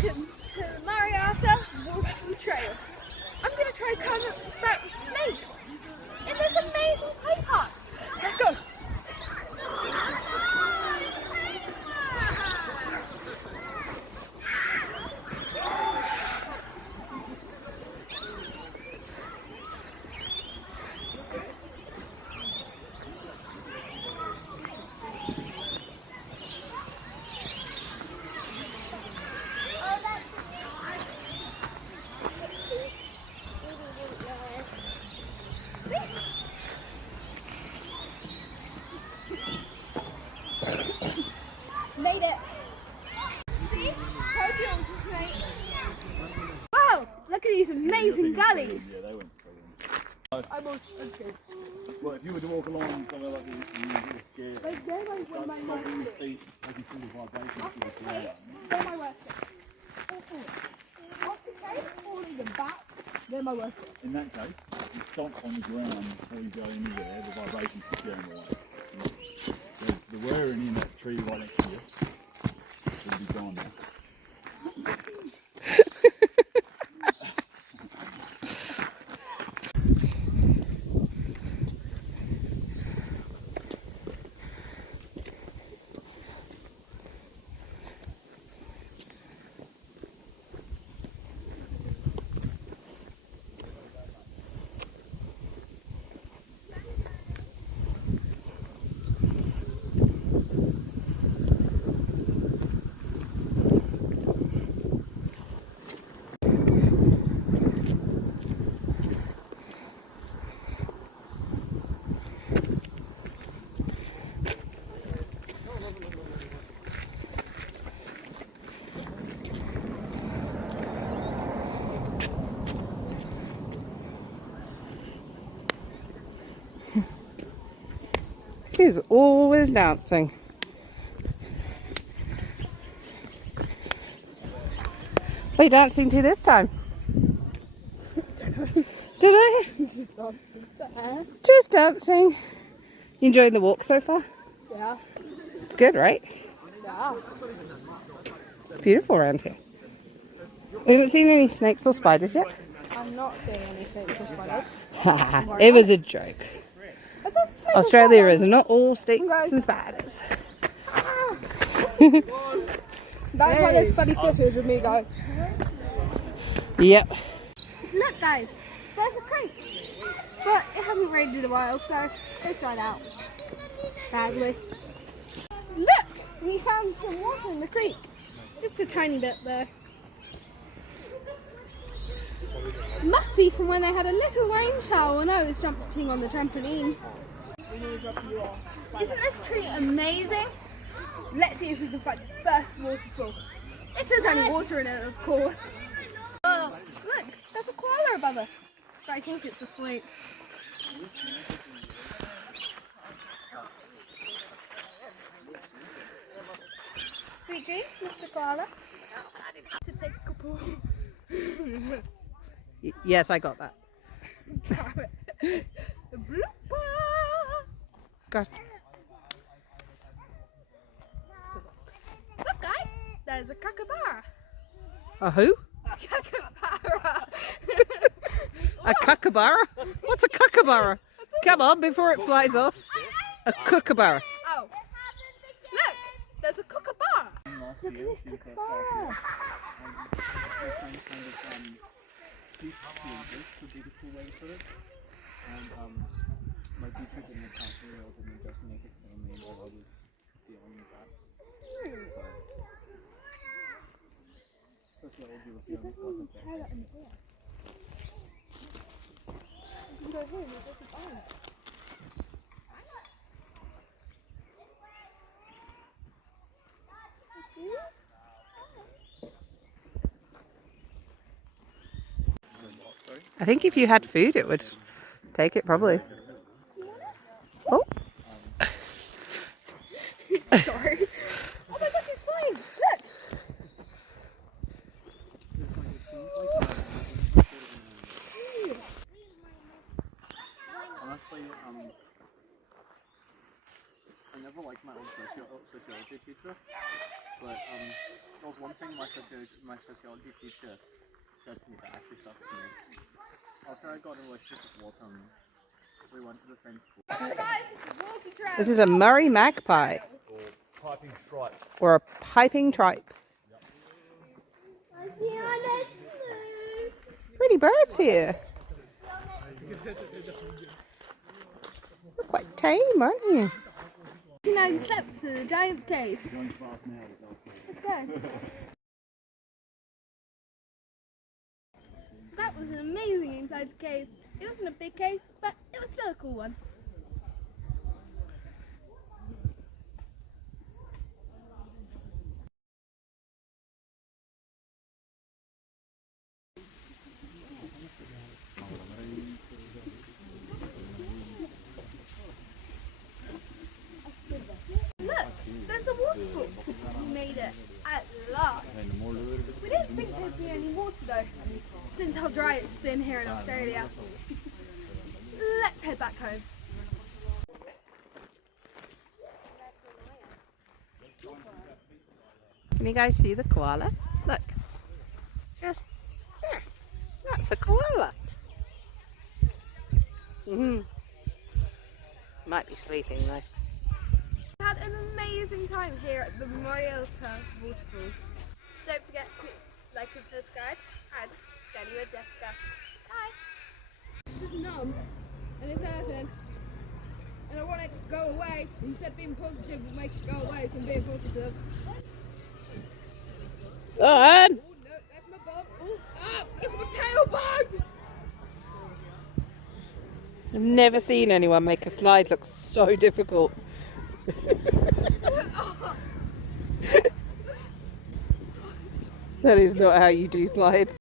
Welcome to the Morialta waterfall trail. I'm going to try climbing that snake in this amazing play park. Let's go. Made it! See? Told you it was a snake. Wow! Look at these amazing gullies! Yeah, they went okay. Well, if you were to walk along somewhere like this, you would get scared. Like, they're like where my work your is. feet, as you feel the vibrations to the ground. They're my work is. Off the case, or in the back, they're my work is. In that case, you stomp on the ground before you go anywhere, the vibrations keep going away. The whirring in that tree right next to you will be gone now. She's always dancing. What are you dancing to this time? Did I? Just dancing. You enjoying the walk so far? Yeah. It's good, right? Yeah. It's beautiful around here. We haven't seen any snakes or spiders yet. I'm not seeing any snakes or spiders. It was a joke. It's a snake Australia or is spider. not all snakes and spiders. That's why there's funny footage of me going. Yep. Look guys, there's a creek. But it hasn't rained in a while, so it's dried out. Sadly. Look! We found some water in the creek. Just a tiny bit there. Must be from when they had a little rain shower when I was jumping on the trampoline. Isn't this tree amazing? Let's see if we can find the first waterfall. If there's any water in it, of course. Oh, look, there's a koala above us. But I think it's asleep. Sweet dreams, Mr. Koala. To take a couple. Yes, I got that. Blooper! God. Look guys, there's a kookaburra. A who? Kookaburra. A kookaburra? What's a kookaburra? Come on, before it flies off. A kookaburra. Oh, look, there's a kookaburra. Look at this kookaburra. Would be the cool way to put it. And my teachers in the class were able to just make it for me while I was dealing with that. Especially I will do a few of Try that in here. You can go here and go to the barn. I think if you had food, it would take it probably. Oh. Sorry. Oh my gosh, it's flying. Look. Honestly, I never liked my old sociology teacher. But there was one thing my sociology teacher said to me that actually stuck with me. After I got in a relationship with Walter, we went to the same school. This is a Murray magpie. Piping stripe. Or a piping tripe. Pretty birds here. You're quite tame, aren't you? 29 steps to the giant's cave. Let's go. That was amazing inside the cave. It wasn't a big cave, but it was still a cool one. Look, there's a waterfall. We made it at last. We didn't think there'd be any water though, since how dry it's been here in Australia. Let's head back home. Can you guys see the koala? Look. Just there. That's a koala. Might be sleeping though. We had an amazing time here at the Morialta waterfall. Don't forget to like and subscribe and Jenny with Jessica. Bye! It's just numb and it's hurting and I want it to go away. You said being positive will make it go away from being positive. Go on! Oh no, that's my bum. Oh, that's my tailbone! I've never seen anyone make a slide look so difficult. That is not how you do slides.